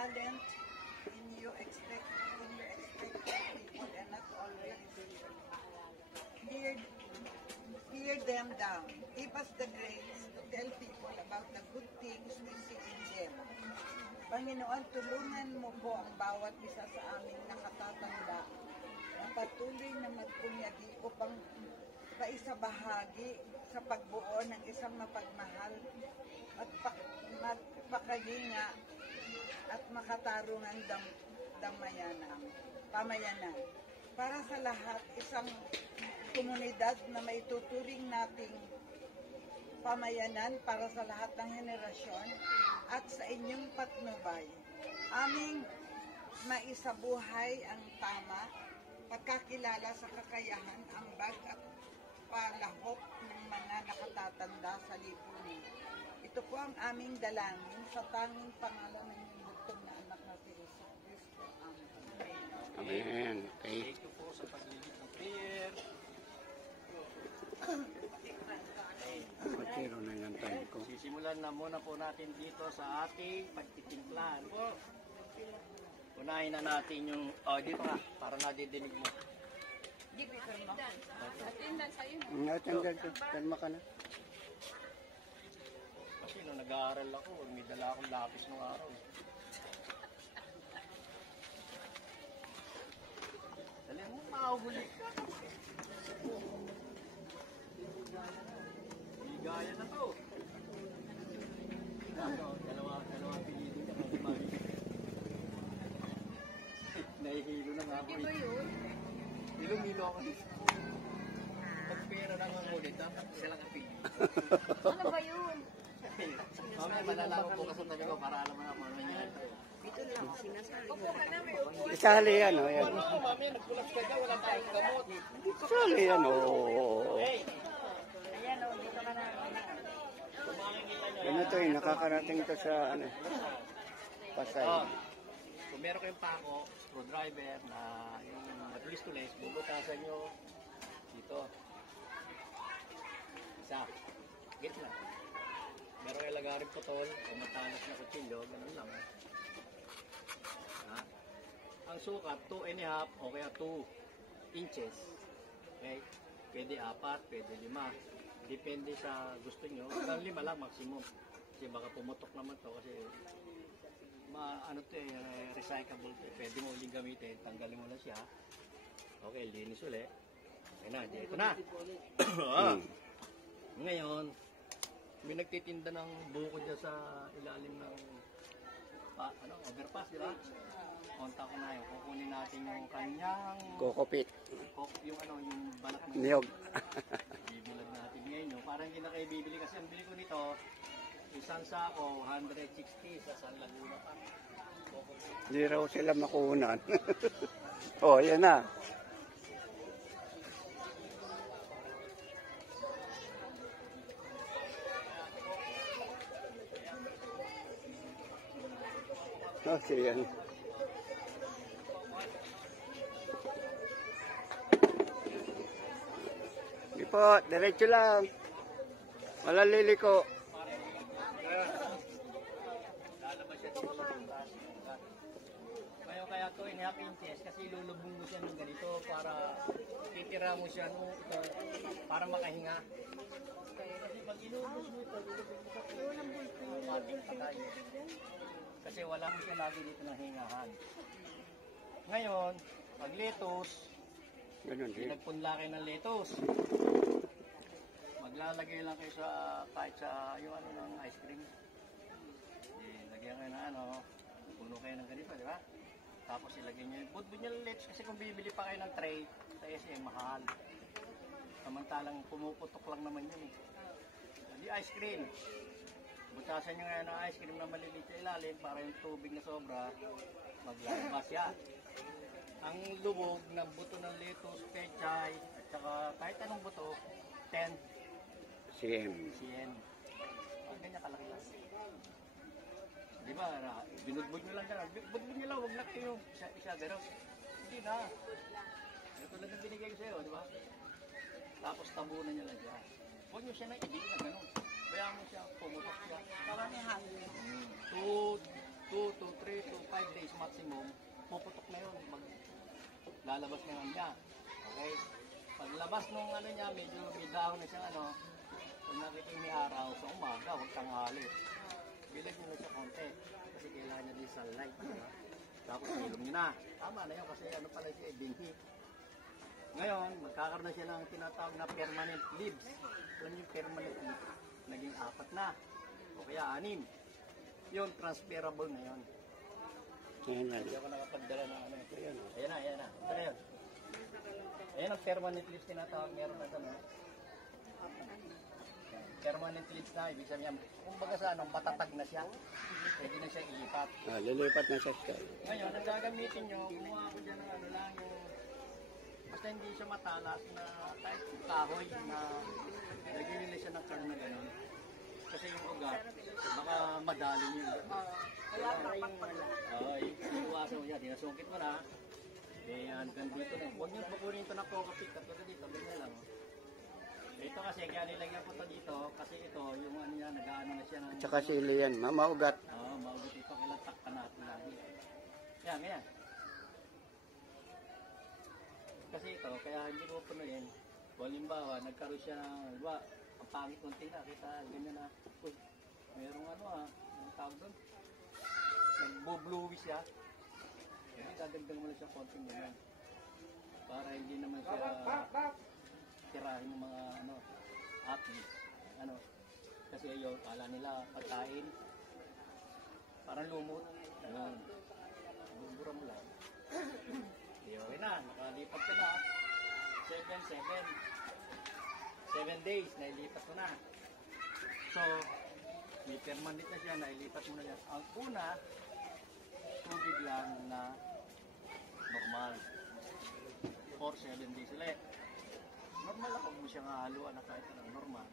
talent in you expect people and not always tear them down. Give us the grace to tell people about the good things we see in them. Panginoon, tulungan mo po ang bawat isa sa aming nakatatanda na patuloy na magpunyagi upang paisabahagi sa pagbuo ng isang mapagmahal at magpakalinga at makatarungang pamayanan. Para sa lahat, isang komunidad na may tuturing nating pamayanan para sa lahat ng henerasyon at sa inyong patnubay. Aming maisabuhay ang tama, pagkakilala sa kakayahan, ambag at palahok ng mga nakatatanda sa lipunan. Ito po ang aming dalangin sa tanging pangalan ng bugtong na anak na si Jesus Cristo. Amen. Amen. Thank you po sa pag-ibig ng prayer. Matiro na yan tayo ko. Sisimulan na muna po natin dito sa ating pagtitimplahan po. Unahin na natin yung, dito ka, para nadidinig mo. Di prefer mo? Attendance sa'yo na. Natanggal ko. Kalma ka na. Kasi nung nag-aaral ako, may dala akong lapis nung araw. Dali mo, makahuli ka. Ligaya na to. Dalawa pilitin ka ng imali. Nahihilo na nga ako. Di ba yun? Hilo ako dito. Pag pera lang ang ulit, dapat sila lang ang pili. Ano ba yun? Mamaya malalaman po kasi tabi ko para alam mo na kung ano nangyari. Opo ka na, may upo. Isali yan, o. Yan. Ano, mamaya nagpulas ka dyan, wala tayong gamot. Isali yan, o. Hey! Ayan o, dito ka na. Ganito eh, nakakarating to sa, ano, Pasay. Kung meron kayong pako, screwdriver na yung matulis-tulis, bubutasan nyo dito. Isa. Get na. Meron kayo lagaring putol, o matalas na kutsilyo, ganun lang. Ha? Ang sukat, 2.5 o kaya 2 inches. Okay? Pwede 4, pwede 5. Depende sa gusto nyo. Hanggang 5 lang maximum. Kasi baka pumutok naman to kasi recyclable to. Pwede mo uling gamitin, tanggalin mo na siya. Okay, linis ulit. Okay na, ito na. Ngayon, may nagtitinda ng buko dyan sa ilalim ng overpass, di ba? Konta ko na yun. Kukunin natin yung kanyang Kokopit. yung balat ng Niyog. bibilag natin ngayon. No? Parang hindi na kayo bibili kasi ang bili ko nito, isang sako, 160 sa San Laguna pa. Hindi raw sila makunan. O, yan na. Okay, yan. Hindi po, diretso lang. Wala liliko. Lalabas siya dito sa butas. Ngayon kaya 2.5 inches kasi lulubong mo siya ng ganito para titira mo siya para makahinga. Kasi pag inubos mo ito, lulubong mo sa automatic patay. Kasi wala mo siya lagi dito ng hingahan. Ngayon, pag lettuce, Ganun din. pinagpunla kayo ng lettuce. Maglalagay lang kayo sa kahit sa yung ng ice cream. Lagyan kayo ng puno kayo ng ganito, di ba? Tapos ilagay nyo yung budbud nyo ng lettuce kasi kung bibili pa kayo ng tray sa SM, mahal. Samantalang pumuputok lang naman yun eh. Di ice cream. Butasan nyo ngayon ng ice cream na maliliit sa ilalim para yung tubig na sobra maglalabas yan. Ang lubog ng buto ng lettuce, pechay, at saka kahit anong buto, 10 CM. cm. Ganyan kalaki lang. Di ba, binudbud nyo lang dyan. Budbud nyo lang, huwag na kayo isa gano'n. Hindi na. Ito lang ang binigay ko sa'yo, di ba? Tapos tabunan nyo lang dyan. Huwag nyo siya na ibig na gano'n. Kaya mo siya, pumutok siya. Para may hangin. 2 2 to 3 to 5 days maximum, puputok na yun. Lalabas na yun niya. Okay? Paglabas nung ano niya, medyo may dahon na siyang ano, pag nakita ni araw sa umaga, huwag tanghali. Bilag nyo na siya konti. Kasi kailangan niya din sunlight. Tapos ilong niya na. Tama na yun kasi ano pala siya, binhi. Ngayon, magkakaroon na siya ng tinatawag na permanent leaves. Alam niyo yung permanent leaves? Naging 4 na. O kaya 6. Yun, transferable na yun. Ayan na. Hindi ako nakapagdala ng ano. Ayan o. Ayan na, ayan na. Ito na yun. Ayan ang permanent leaves tinatawag. Meron na ito. Permanent leaves na. Ibig sabihin, kumbaga sa ano, matatag na siya. Pwede na siya ilipat. Lilipat na sa sky. Ngayon, ang gagamitin nyo, kumuha ko dyan ng ano lang, yung basta hindi siya matalas na kahit kahoy na lagyan nila siya ng karne na gano'n. Kasi yung ugat, baka madali nyo. Iiwasan mo yan. Dinasungkit mo na. Eh, hanggang dito na. Huwag nyo pupunin ito na Coca-Cola. Katulad dito, ganyan lang. Ito kasi, kaya nilagyan ko ito dito. Kasi ito, yung ano niya, nag-ano na siya ng... Tsaka sili yan. Maugat. Oo, maugat ito. Kailan takpan natin lagi. Yan, ganyan. Kasi ito, kaya hindi ko punuin. Kung halimbawa, nagkaroon siya ng, diba, ang pangit ng tingnan, kita, ganyan na, uy, mayroong ano ang tawag doon, nagbo-bluey siya. Hindi, dadagdag mo lang siya konting ganyan. Para hindi naman siya tirahin ng mga, ano, athletes. Ano, kasi yun, kala nila pagkain, parang lumot. Ganun. Bubura mo lang. Okay na, nakalipat ka na. 7 days, nailipat ko na. So, may permanent na siya, nailipat mo na siya. Ang una, tubig lang na normal. For 7 days ulit. Normal lang, huwag mo siyang haluan na kahit anong normal.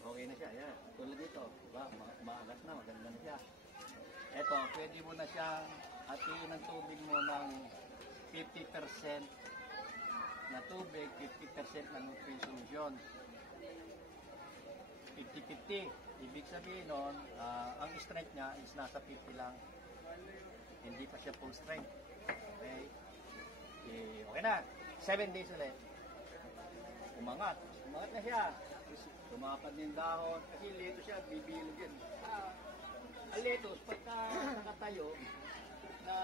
Okay na siya, yan. Tulad dito, diba? Maagas na, maganda na siya. Eto, pwede mo na siyang hatiin ng tubig mo ng 50% na tubig, 50% na nutrient solution. 50-50. Ibig sabihin nun, ang strength niya is nasa 50 lang. Hindi pa siya full strength. Okay? Okay na. 7 days ulit. Umangat. Umangat na siya. Tumapad yung dahon. Kasi leto siya, bibilog yan. Ang lettuce, pagka nakatayo, na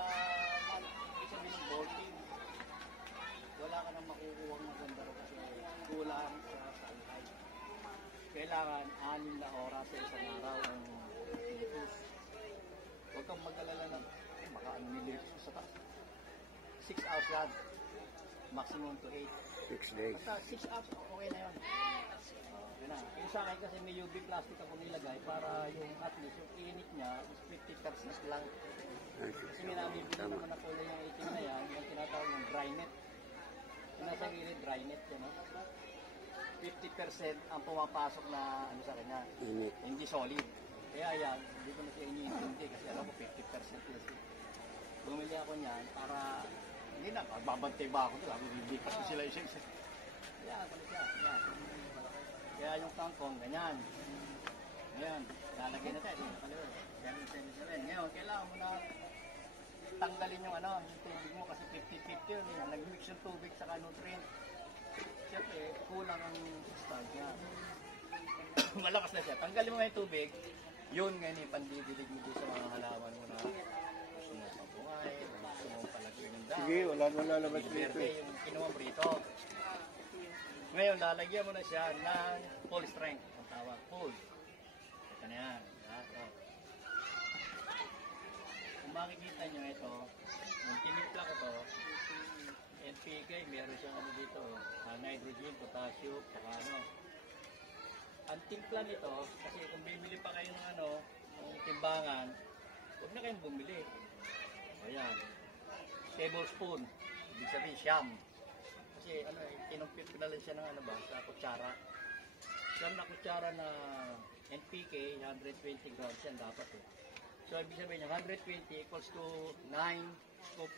sabihin ng bolting, wala ka nang makukuha ng maganda rin kasi kulang sa sunlight. Kailangan 6 na oras sa isang araw ang lettuce. Huwag kang mag-alala ng baka ano ni lettuce sa taas. 6 hours yan. Maximum to 8. 6 days. Basta 6 hours, okay na yun. Okay na. Yung sa akin kasi may UV plastic ako nilagay para yung at least yung init niya is 50% lang. Kasi minamibili naman na kulay yung itim na yan, yung tinatawag ng dry net. Sinasarili dry net yun, no? 50% ang pumapasok na ano sa kanya, hindi solid. Kaya yan, hindi ko na siya iniintindi kasi alam ko 50% plus. Bumili ako niyan para, hindi na, babantay ba ako doon, bibipas ko sila isa-isa. Kaya ako na siya, yan. Kaya yung kangkong, ganyan. Ngayon, lalagyan na tayo, ngayon, kailangan mo na tanggalin yung ano, yung tubig mo kasi 50-50 yun, nag-mix yung tubig sa nutrient. Siyempre, kulang ang sustansya. Malakas na siya. Tanggalin mo nga yung tubig, yun ngayon pandidilig mo doon sa mga halaman mo na gusto mo pabuhay, gusto mo palagay ng dahon. Sige, wala na lalabas dito. Yung kinuha mo rito. Ngayon, lalagyan mo na siya ng full strength. Ang tawag, full. Ito na yan. Kung makikita nyo ito, nung tinimpla ko to, NPK, meron siyang ano dito, nitrogen, potassium, saka ano. Ang timpla nito, kasi kung bibili pa kayo ng ano, ng timbangan, huwag na kayong bumili. Ayan. Tablespoon, ibig sabihin siyam. Kasi ano, kinumpit ko na lang siya ng ano ba, sa kutsara. Siyam na kutsara na NPK, 120 grams yan dapat eh. So, ibig sabihin niya, 120 equals to 9 scoop.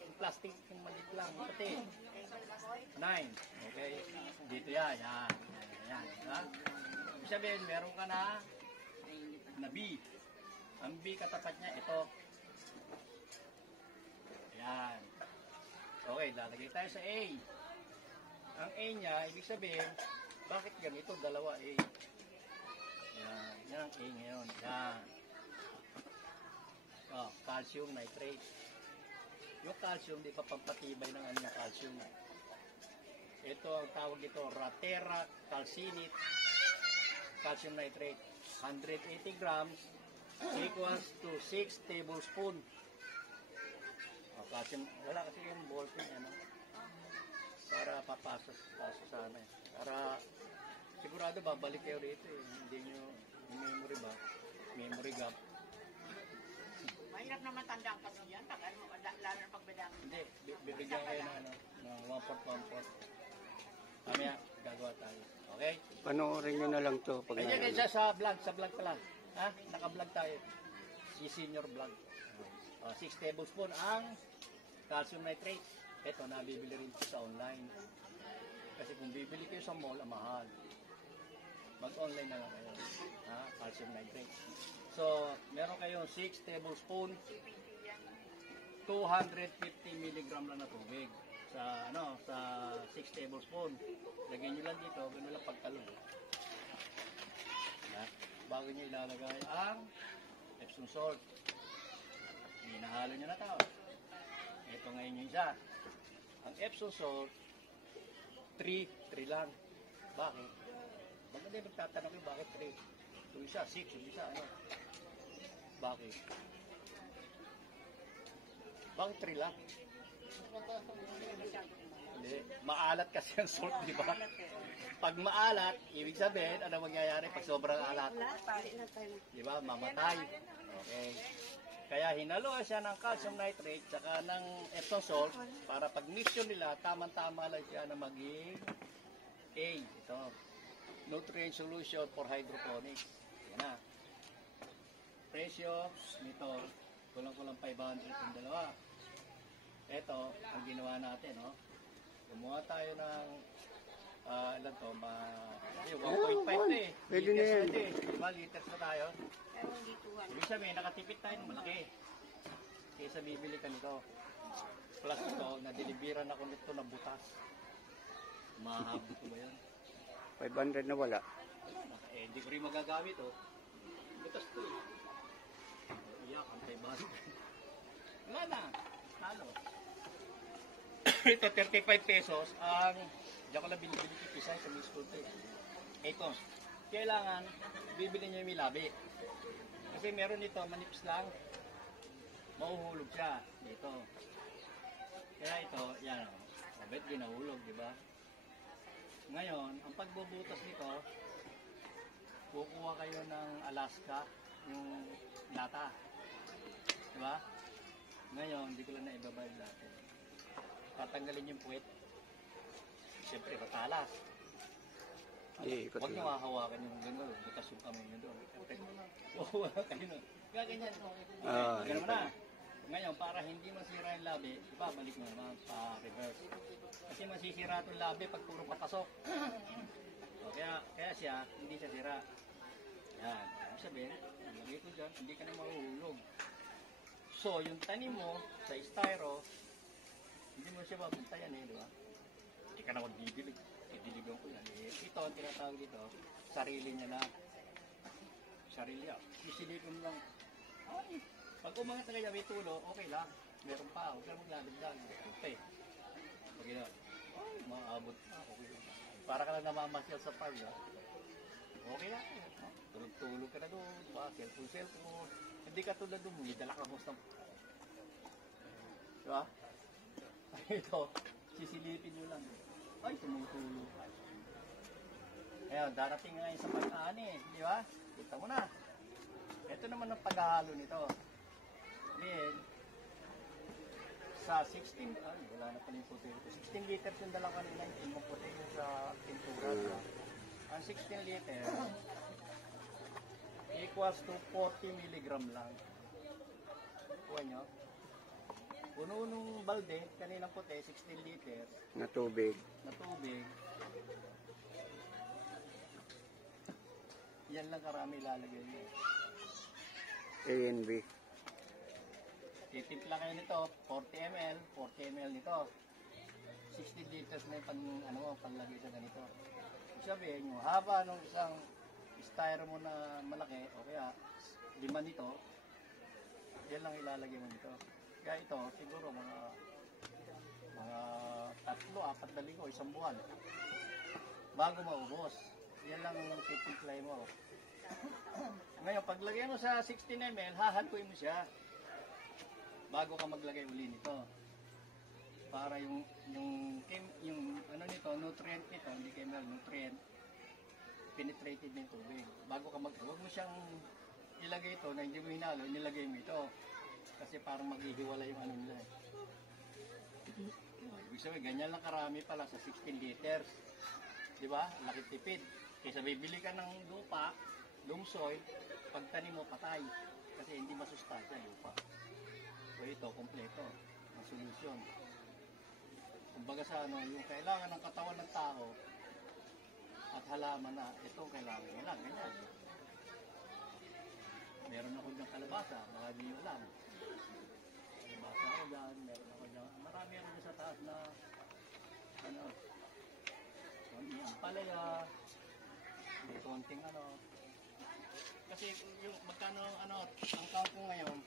Yung plastic, yung maliit lang, pati. 9. Okay? Dito yan. Yan. Yan. Ha? Ibig sabihin, meron ka na B. Ang B katapat niya, ito. Okay, lalagay tayo sa A. Ang A niya, ibig sabihin, bakit ganito? Dalawa A. Yan, yan ang A ngayon. Yan. Oh, calcium nitrate. Yung calcium, di pa pampatibay ng ano yung calcium. Ito ang tawag ito, Ratera calcinate calcium nitrate. 180 grams equals to 6 tablespoon. Oh, calcium, wala kasi yung ballpen, ano? Para papasok sa ano eh. Para sigurado babalik kayo rito eh. Hindi nyo yung memory ba? Memory gap. Mahirap naman tandaan kasi yan. Pag ano, lalo na pagbadami. Hindi, bibigyan kayo ng ano, ng 1/4. Mamaya, gagawa tayo. Okay? Panoorin nyo na lang to pag Kaya nanonood. kaysa sa vlog pala. Ha? Naka-vlog tayo. Si senior vlog. 6 tablespoon ang calcium nitrate. Ito, nabibili rin ito sa online. Kasi kung bibili kayo sa mall, ang mahal. Mag-online na lang kayo. Ha? Calcium nitrate. So, meron kayong 6 tablespoon, 250 milligram lang na tubig. Sa 6 tablespoon. Lagyan nyo lang dito, gano'n lang pagkalog. Bago nyo ilalagay ang Epsom salt. Hinahalo nyo na ito. Ito ngayon yung isa. Ang Epsom salt, 3 lang. Bakit? Ba't hindi magtatanong kayo bakit 3? Yung isa, 6. Yung isa, ano? Bakit? Bakit 3 lang? Hindi. Maalat kasi ang salt, di ba? Pag maalat, ibig sabihin, ano mangyayari pag sobrang alat? Di ba? Mamatay. Okay. Kaya hinalo siya ng calcium nitrate saka ng Epsom salt para pag mixture nila, tamang-tama lang siya na maging A. Ito. Nutrient solution for hydroponics. Yan na. Presyo nito, kulang-kulang 500 yung dalawa. Ito, ang ginawa natin, no? Gumawa tayo ng, ilan to, 1.5 to eh. Pwede na yan. Diba, liters na tayo. Pero hindi 200. Ibig sabihin, nakatipid tayo ng malaki. Kaysa bibili ka nito. Plus ito, nadeliveran ako nito na butas. Mahabot ko ba yan? 500 na wala. Hindi ko rin magagamit, oh. Butas to eh. Iyak, ang 500. Wala na. Talo. Ito, 35 pesos. Ang, diyan ko lang binibili isa sa Miss Food. Ito, kailangan bibili nyo yung labi. Kasi meron dito, manipis lang. Mahuhulog siya. Dito. Kaya ito, yan. Sabit, ginahulog, di ba? Ngayon, ang pagbubutas nito, kukuha kayo ng Alaska, yung lata. Di ba? Ngayon, hindi ko lang na ibabayad natin. Tatanggalin yung puwet. Siyempre, matalas. Ikot Huwag nyo lang. hahawakan yung gano'n. Butas yung kamay nyo doon. Oo, kayo na. Gaganyan. Ganun mo na. Ngayon, para hindi masira yung labi, ibabalik mo naman pa-reverse. Kasi masisira itong labi pag puro papasok. O, kaya siya, hindi siya sira. Yan. Ibig sabihin, lagay ko dyan, hindi ka na mahuhulog. So, yung tanim mo sa styro, hindi mo siya mapuntayan eh, di ba? Hindi ka na magbibilig. Idiligan ko yan. Ito, ang tinatawag dito, sarili niya na. Sarili niya. Isilipin mo lang. Ay, pag umangat na kanya may tulo, okay lang. Meron pa, huwag ka maglalagdag. Okay. Okay na. Ay, maabot na. Okay lang. Para ka lang namamasyal sa farm, ha? Okay lang. Tulog-tulog ka na doon. Cellphone. Hindi ka tulad doon. May dala ka host ng... Diba? Ito, sisilipin mo lang. Ay, tumutulog. Ngayon, darating ngayon sa pag-aani. Di ba? Kita mo na. Ito naman ang paghahalo nito. Then, sa 16, ay, wala na pala yung puti. 16 liters yung dalang kanina, yung puti yung sa pintura. Ang 16 liters equals to 40 milligram lang. Kuha nyo. Puno nung balde, kaninang puti, 16 liters Na tubig. na tubig. Yan lang karami ilalagay nyo. A and B. Titimpla kayo nito, 40 ml nito. 60 liters na yung panlagay sa ganito. Sabihin nyo, haba nung isang styro mo na malaki, o kaya 5 nito, yan lang ilalagay mo nito. Kaya ito, siguro mga 3-4 na linggo, 1 buwan. Bago maubos. Yan lang ang titimplay mo. Ngayon, paglagay mo sa 16 ml, hahantuin mo siya bago ka maglagay uli nito. Para yung ano nito, nutrient nito, hindi chemical, nutrient, penetrated ng tubig. Bago ka huwag mo siyang ilagay ito na hindi mo hinalo, nilagay mo ito. Kasi parang maghihiwala yung ano nila. Ibig sabihin, ganyan lang karami pala sa 16 liters. Di ba? Laki tipid. Kaysa bibili ka ng lupa, loam soil, pagtanim mo patay. Kasi hindi masustansya lupa. So ito, kompleto. Ang solusyon. Kumbaga sa yung kailangan ng katawan ng tao at halaman na, ito kailangan nila. Ganyan. Meron ako dyan kalabasa, mga di nyo alam. Kalabasa ako dyan, meron ako dyan. Marami ako dyan sa taas na palaya, may konting kasi yung magkano ang count ko ngayon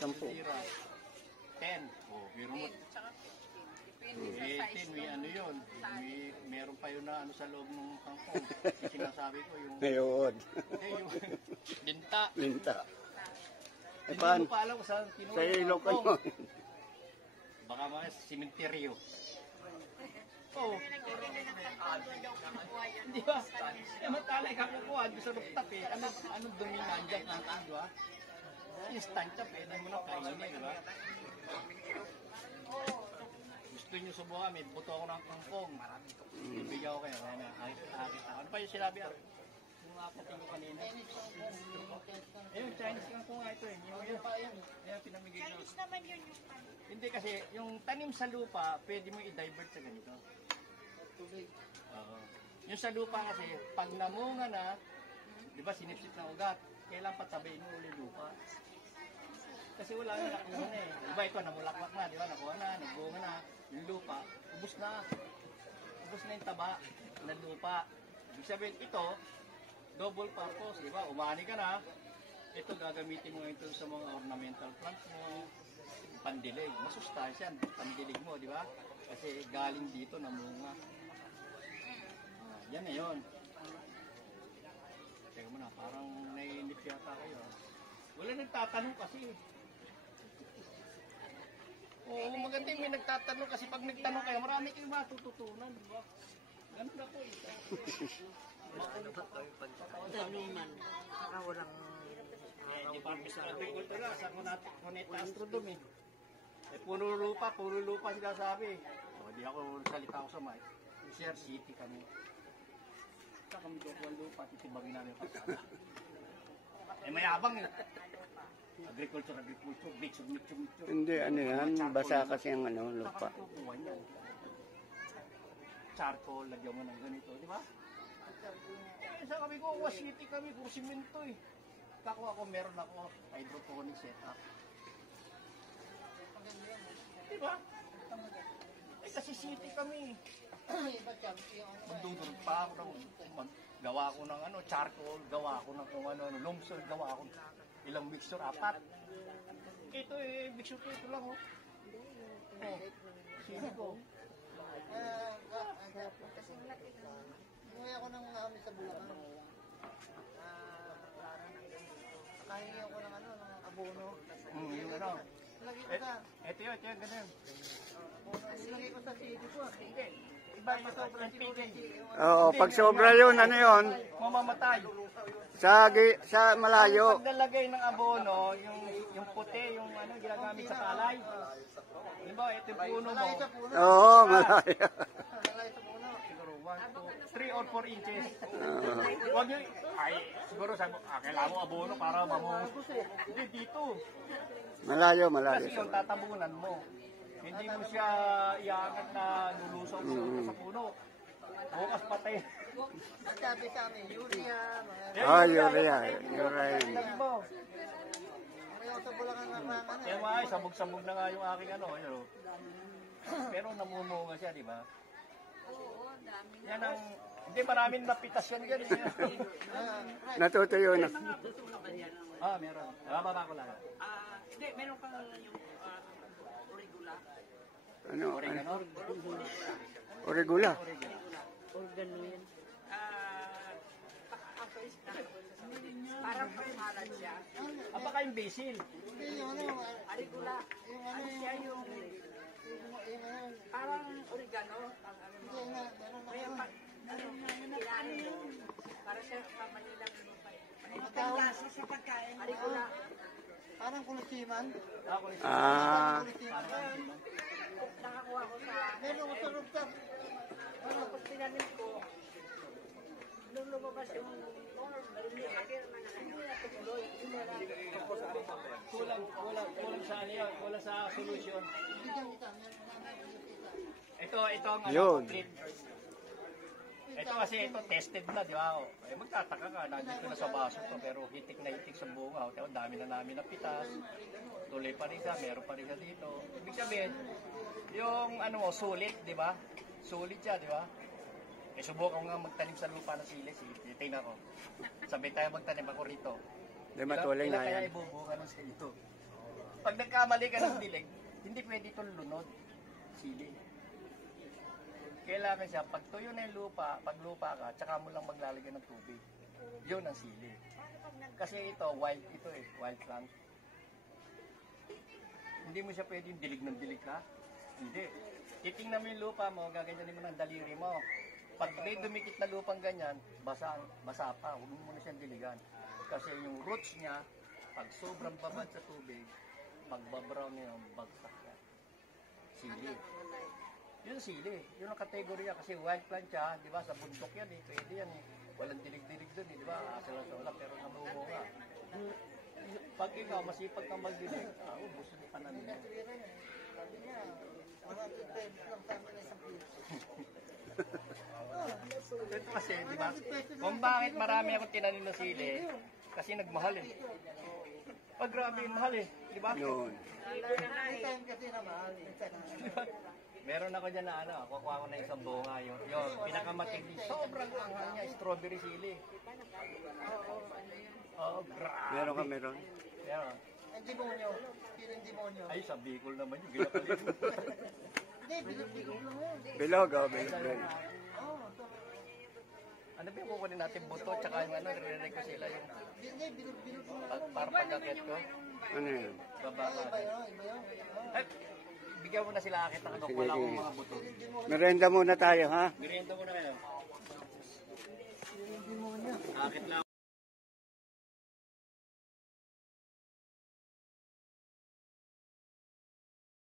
10. 10. Oh, biro mo. Depende sa size. 18, may ano yun. Meron pa yun na sa loob ng kangkong. Yung sinasabi ko yung Ngayon. yung linta. Linta. Hindi paano? mo pa alam kung saan kinuha Sa yung ilok ko kangkong. yun. Baka mga simenteryo. Oh. Di ba? Matala ka kukuha doon sa rooftop eh. Anong dumi na andyan natin, di ba? Instant siya, pwede mo na kainin eh, di ba? Gusto nyo subukan, may buto ako ng kangkong. Ibigay ko kayo, kaya nakakit. Ano pa yung sinabi ako? Yung apating ko kanina. Ayun, Chinese kangkong nga ito eh. Ayun, pinamigay ko. Chinese naman yun yung Hindi kasi, yung tanim sa lupa, pwede mo i-divert sa ganito. Yung sa lupa kasi, pag namunga na, di ba sinipsip na ugat, kailangan patabayin mo ulit lupa. Kasi wala nang nakuha na eh. Diba ito, namulaklak na, di ba? Nakuha na, nagbunga na. Yung lupa, ubos na. Ubos na yung taba ng lupa. Ibig sabihin, ito, double purpose, di ba? Umani ka na, ito gagamitin mo ito sa mga ornamental plants mo, pandilig. Masustansya, pandilig mo, di ba? Kasi galing dito, namunga. Yan na yun. Teka mo na, parang naiinip yata kayo. Wala nagtatanong kasi. Oo, maganda yung may nagtatanong kasi pag nagtanong kayo, marami kayong matututunan, di ba? Ganun ako eh. Tanuman. Saka walang Department of Agriculture na, sa Cuneta Astrodome eh. Puro lupa sinasabi. O, di ako salita ko sa mic. Share City kami. Saka kami kukuha lupa, titibagin namin yung pasada. Mayabang eh. Agriculture, bitchog. Hindi, ano yan, basa kasi ang lupa. Saka kukuha niyan. Charcoal, lagyan mo ng ganito, di ba? Sa kami kukuha city kami, puro simento eh. Kako ako, meron ako hydroponic setup. Di ba? Eh kasi city kami. Magdudurog pa ako gawa ko ng charcoal, gawa ko ng loam soil, gawa ko ilang mixture, 4. Ito eh, mixture ko ito lang oh. Sino ko? Umuwi ako ng sa Bulacan. Nakahingi ako ng ng abono. Yung Lagi ko sa ito yun, ganun. lagi ko sa city ko. Iba pa sobrang siguro. Oo, pag sobra yun, Mamamatay. sa malayo. Pag nalagay ng abono, yung puti, yung ginagamit sa palay. Di ba, ito yung puno mo. Oo, malayo. Nalay sa puno. Siguro 1, 2, 3 or 4 inches. Huwag nyo, siguro sabi, kailangan mo abono para mamungus. Hindi, dito. Malayo. Kasi yung tatabunan mo. Hindi mo siya iangat na lulusaw sa puno. Bukas patay. Sabi sa amin, urea, mga Urea. Lagi mo. Kaya nga ay, sabog-sabog na nga yung aking ano. Yun, oh. Pero namumunga siya, di ba? Oo, dami na. Yan ang, hindi maraming napitas yan dyan. Eh. Natutuyo na. Ah, meron. Bababa ko lang. Hindi, meron kang yung oregula. Ano? Oregano? Oregula. Organo yan. Parang panghalan siya. Ah, baka yung basil. Oregula. Ano siya yung parang oregano. Ang ano mo. Kaya pa, ano yun? Para siya pamanilang lumipay. Pagkasa sa pagkain. Oregula. Parang kulusiman. Ako rin. Ah, Nakakuha ko sa... Meron ko sa rooftop. Pag tinanim ko, nung lumabas yung Kulang sa ano yun, kulang sa solution. Ito ang ano, Yun. complete. Ito kasi ito tested na, di ba? Eh, magtataka ka, nandito na sa baso to, pero hitik na hitik sa bunga. Kaya dami na namin na pitas. Tuloy pa rin siya, meron pa rin siya dito. Ibig sabihin, yung ano mo, sulit, di ba? Sulit siya, di ba? Eh, subukan ko nga magtanim sa lupa ng sili. Tingnan ko. Sabi tayo magtanim ako rito. di matulay na Kaya yan. ibubunga ng sili ito. Pag nagkamali ka ng dilig, hindi pwede itong lunod. Sili. Kailangan siya, pag tuyo na yung lupa, pag lupa ka, tsaka mo lang maglalagay ng tubig. Yun ang sili. Kasi ito, wild ito eh, wild plant. Hindi mo siya pwedeng dilig ng dilig ka. Hindi. Titingnan mo yung lupa mo, gaganyanin mo ng daliri mo. Pag may dumikit na lupang ganyan, basa pa, huwag mo muna siyang diligan. Kasi yung roots niya, pag sobrang babad sa tubig, magbabrown niya yung bagsak niya. Sili. Yun sili. Yun ang kategorya kasi wild plant siya, di ba? Sa bundok yan eh, pwede yan eh. Walang dilig-dilig doon eh, di ba? Asal sa wala, pero namumunga. Pag ikaw, masipag kang magdilig, gusto ni panamin mo. Ito kasi, di ba? Kung bakit marami akong tinanim na sili, kasi nagmahal eh. Pag grabe yung mahal eh, di ba? Yun. Diba? Meron ako dyan na ano, kukuha ko na isang bunga yung pinakamatindi. Sobrang anghang niya, strawberry sili. Oh, grabe. Meron. Meron. Ang demonyo. Piling demonyo. Ay, sa Bicol naman yung ginakalit. Hindi, bilog-bilog lang yun. Bilog, oh, bilog. Ano ba yung kukunin natin buto, tsaka yung ano, nire-reg ko sila yung Hindi, bilog-bilog lang. para pagkakit ko. Ano yun? Bababa. Iba yun. Ay, bigyan mo na sila akit na ano, wala akong mga buto. Merenda muna tayo, ha? Merienda mo na kayo. Akit lang.